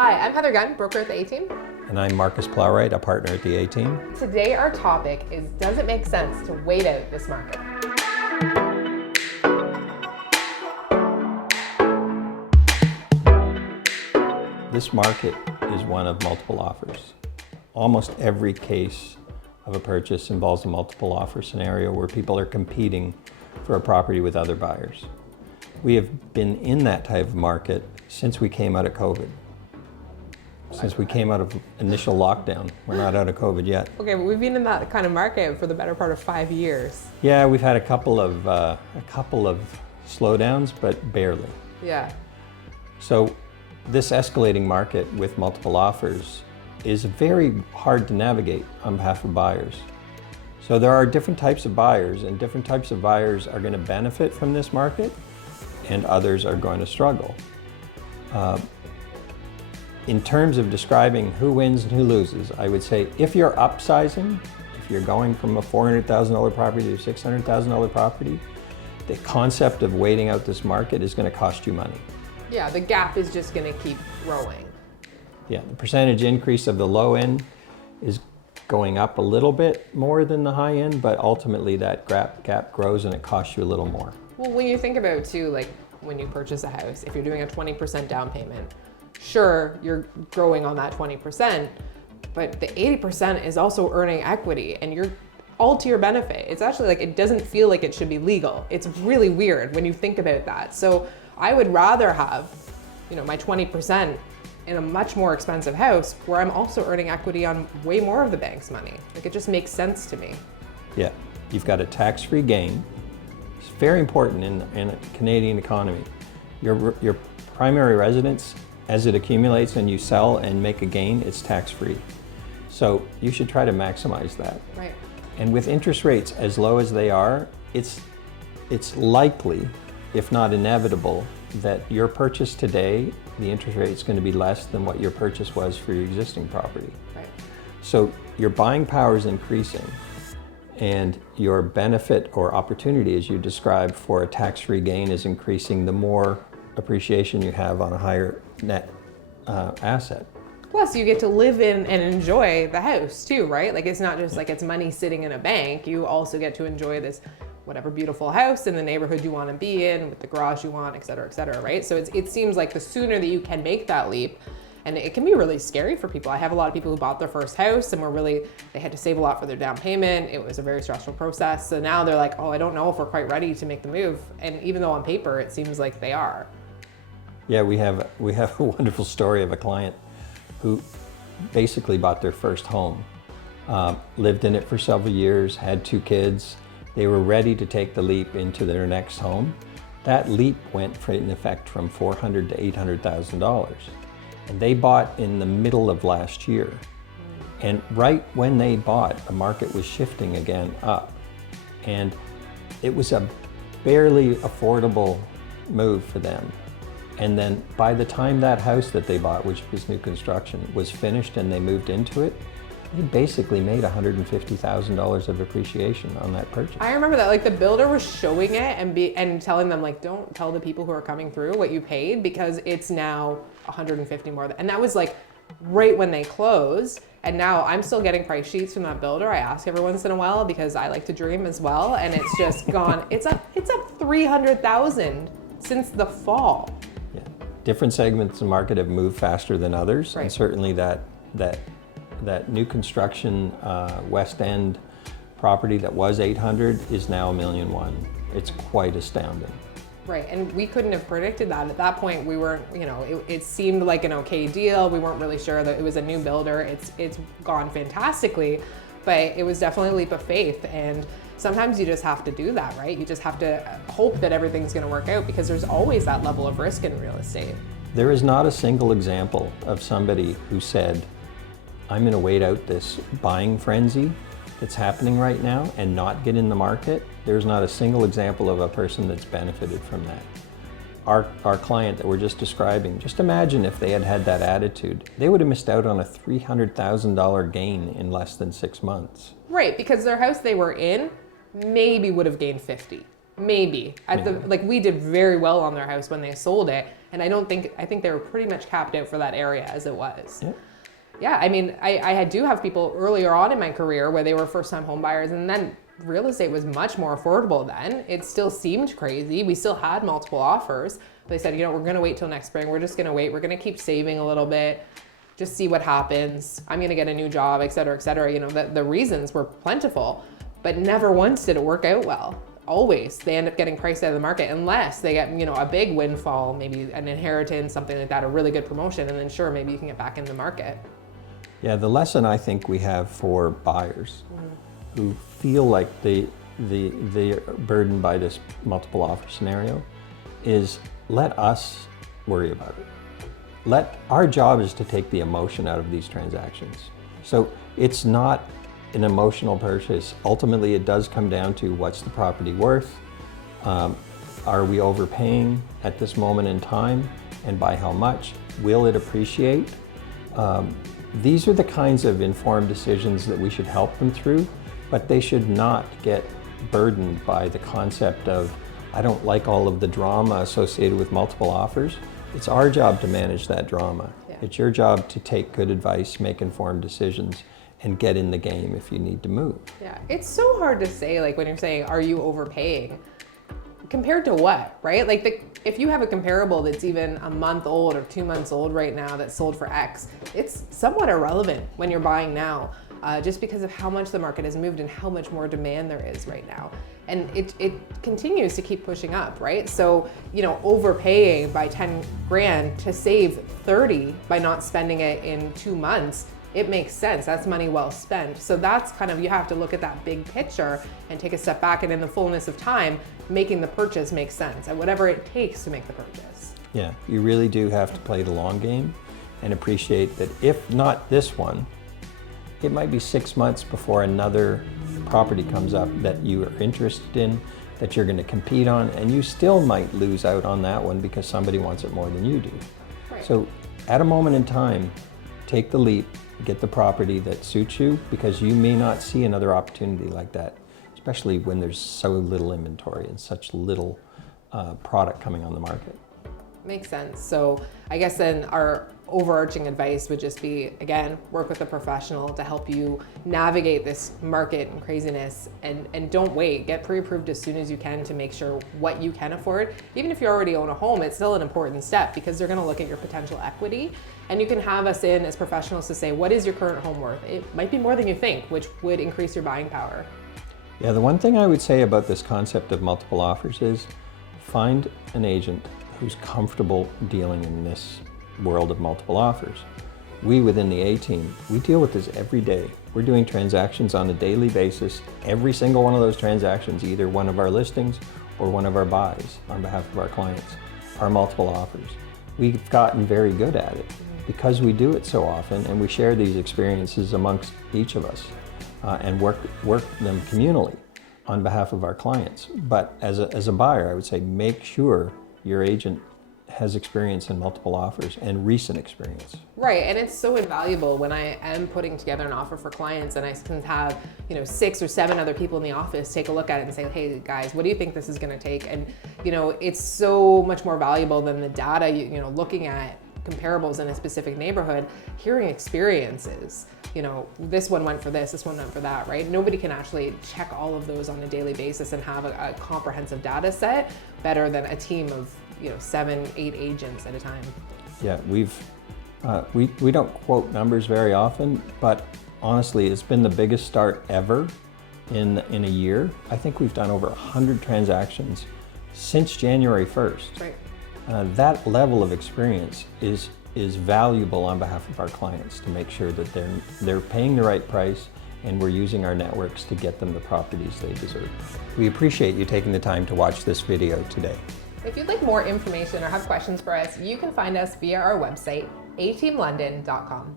Hi, I'm Heather Gunn, broker at the A-Team. And I'm Marcus Plowright, a partner at the A-Team. Today our topic is, does it make sense to wait out this market? This market is one of multiple offers. Almost every case of a purchase involves a multiple offer scenario where people are competing for a property with other buyers. We have been in that type of market since we came out of COVID. Since we came out of initial lockdown. We're not out of COVID yet. Okay, but we've been in that kind of market for the better part of 5 years. Yeah, we've had a couple of slowdowns, but barely. Yeah. So this escalating market with multiple offers is very hard to navigate on behalf of buyers. So there are different types of buyers, and different types of buyers are going to benefit from this market, and others are going to struggle. In terms of describing who wins and who loses, I would say if you're upsizing, if you're going from a $400,000 property to a $600,000 property, the concept of waiting out this market is going to cost you money. Yeah, the gap is just going to keep growing. Yeah, the percentage increase of the low end is going up a little bit more than the high end, but ultimately that gap grows and it costs you a little more. Well, when you think about too, like when you purchase a house, if you're doing a 20% down payment, sure, you're growing on that 20%, but the 80% is also earning equity and you're all to your benefit. It's actually like, it doesn't feel like it should be legal. It's really weird when you think about that. So I would rather have, my 20% in a much more expensive house where I'm also earning equity on way more of the bank's money. Like, it just makes sense to me. Yeah, you've got a tax-free gain. It's very important in the Canadian economy. Your primary residence, as it accumulates and you sell and make a gain, it's tax-free. So you should try to maximize that. Right. And with interest rates as low as they are, it's likely, if not inevitable, that your purchase today, the interest rate is going to be less than what your purchase was for your existing property. Right. So your buying power is increasing, and your benefit or opportunity, as you described, for a tax-free gain is increasing the more appreciation you have on a higher net asset. Plus, you get to live in and enjoy the house too, right? Like, it's not just like it's money sitting in a bank. You also get to enjoy this whatever beautiful house in the neighborhood you want to be in, with the garage you want, et cetera, right? So it seems like the sooner that you can make that leap, and it can be really scary for people. I have a lot of people who bought their first house and they had to save a lot for their down payment. It was a very stressful process. So now they're like, oh, I don't know if we're quite ready to make the move. And even though on paper, it seems like they are. Yeah, we have a wonderful story of a client who basically bought their first home, lived in it for several years, had 2 kids. They were ready to take the leap into their next home. That leap went in effect from $400,000 to $800,000. And they bought in the middle of last year. And right when they bought, the market was shifting again up. And it was a barely affordable move for them. And then by the time that house that they bought, which was new construction, was finished and they moved into it, they basically made $150,000 of appreciation on that purchase. I remember that, like, the builder was showing it and telling them, like, don't tell the people who are coming through what you paid because it's now 150 more. And that was like right when they closed. And now I'm still getting price sheets from that builder. I ask every once in a while because I like to dream as well. And it's just gone, it's up 300,000 since the fall. Yeah, different segments of the market have moved faster than others. Right. And certainly that new construction West End property that was 800 is now $1.1 million. It's quite astounding. Right, and we couldn't have predicted that. At that point, we weren't, it seemed like an okay deal. We weren't really sure that it was a new builder. It's gone fantastically, but it was definitely a leap of faith. And sometimes you just have to do that, right? You just have to hope that everything's gonna work out because there's always that level of risk in real estate. There is not a single example of somebody who said, I'm going to wait out this buying frenzy that's happening right now and not get in the market. There's not a single example of a person that's benefited from that. Our client that we're just describing, just imagine if they had had that attitude. They would have missed out on a $300,000 gain in less than 6 months. Right, because their house they were in maybe would have gained 50. Maybe. Like, we did very well on their house when they sold it, And I think they were pretty much capped out for that area as it was. Yeah. Yeah, I mean, I do have people earlier on in my career where they were first-time home buyers, and then real estate was much more affordable then. It still seemed crazy. We still had multiple offers. They said, we're going to wait till next spring. We're just going to wait. We're going to keep saving a little bit, just see what happens. I'm going to get a new job, et cetera, et cetera. The reasons were plentiful, but never once did it work out well. Always they end up getting priced out of the market unless they get, a big windfall, maybe an inheritance, something like that, a really good promotion, and then sure, maybe you can get back in the market. Yeah, the lesson I think we have for buyers who feel like they're burdened by this multiple offer scenario is let us worry about it. Our job is to take the emotion out of these transactions. So it's not an emotional purchase. Ultimately, it does come down to what's the property worth? Are we overpaying at this moment in time? And by how much? Will it appreciate? These are the kinds of informed decisions that we should help them through, but they should not get burdened by the concept of, I don't like all of the drama associated with multiple offers. It's our job to manage that drama. Yeah. It's your job to take good advice, make informed decisions, and get in the game if you need to move. Yeah, it's so hard to say, like when you're saying, are you overpaying? Compared to what, right? Like if you have a comparable that's even a month old or 2 months old right now that sold for X, it's somewhat irrelevant when you're buying now, just because of how much the market has moved and how much more demand there is right now. And it continues to keep pushing up, right? So, overpaying by 10 grand to save 30 by not spending it in 2 months, it makes sense. That's money well spent. So that's kind of, you have to look at that big picture and take a step back, and in the fullness of time, making the purchase make sense and whatever it takes to make the purchase. Yeah, you really do have to play the long game and appreciate that if not this one, it might be 6 months before another property comes up that you are interested in, that you're going to compete on, and you still might lose out on that one because somebody wants it more than you do. Right. So at a moment in time, take the leap, get the property that suits you, because you may not see another opportunity like that, especially when there's so little inventory and such little product coming on the market. Makes sense. So I guess then our overarching advice would just be, again, work with a professional to help you navigate this market and craziness, and don't wait. Get pre-approved as soon as you can to make sure what you can afford. Even if you already own a home, it's still an important step because they're going to look at your potential equity, and you can have us in as professionals to say, what is your current home worth? It might be more than you think, which would increase your buying power. Yeah, the one thing I would say about this concept of multiple offers is find an agent who's comfortable dealing in this world of multiple offers. We within the A-team, we deal with this every day. We're doing transactions on a daily basis. Every single one of those transactions, either one of our listings or one of our buys on behalf of our clients, are multiple offers. We've gotten very good at it because we do it so often, and we share these experiences amongst each of us and work them communally on behalf of our clients. But as a buyer, I would say make sure your agent has experience in multiple offers and recent experience. Right, and it's so invaluable when I am putting together an offer for clients and I can have 6 or 7 other people in the office take a look at it and say, hey guys, what do you think this is going to take? And it's so much more valuable than the data, looking at comparables in a specific neighborhood, hearing experiences. This one went for this one went for that, right? Nobody can actually check all of those on a daily basis and have a comprehensive data set better than a team of 7, 8 agents at a time. Yeah, we don't quote numbers very often, but honestly, it's been the biggest start ever in a year. I think we've done over 100 transactions since January 1st. Right. That level of experience is valuable on behalf of our clients to make sure that they're paying the right price and we're using our networks to get them the properties they deserve. We appreciate you taking the time to watch this video today. If you'd like more information or have questions for us, you can find us via our website, ateamlondon.com.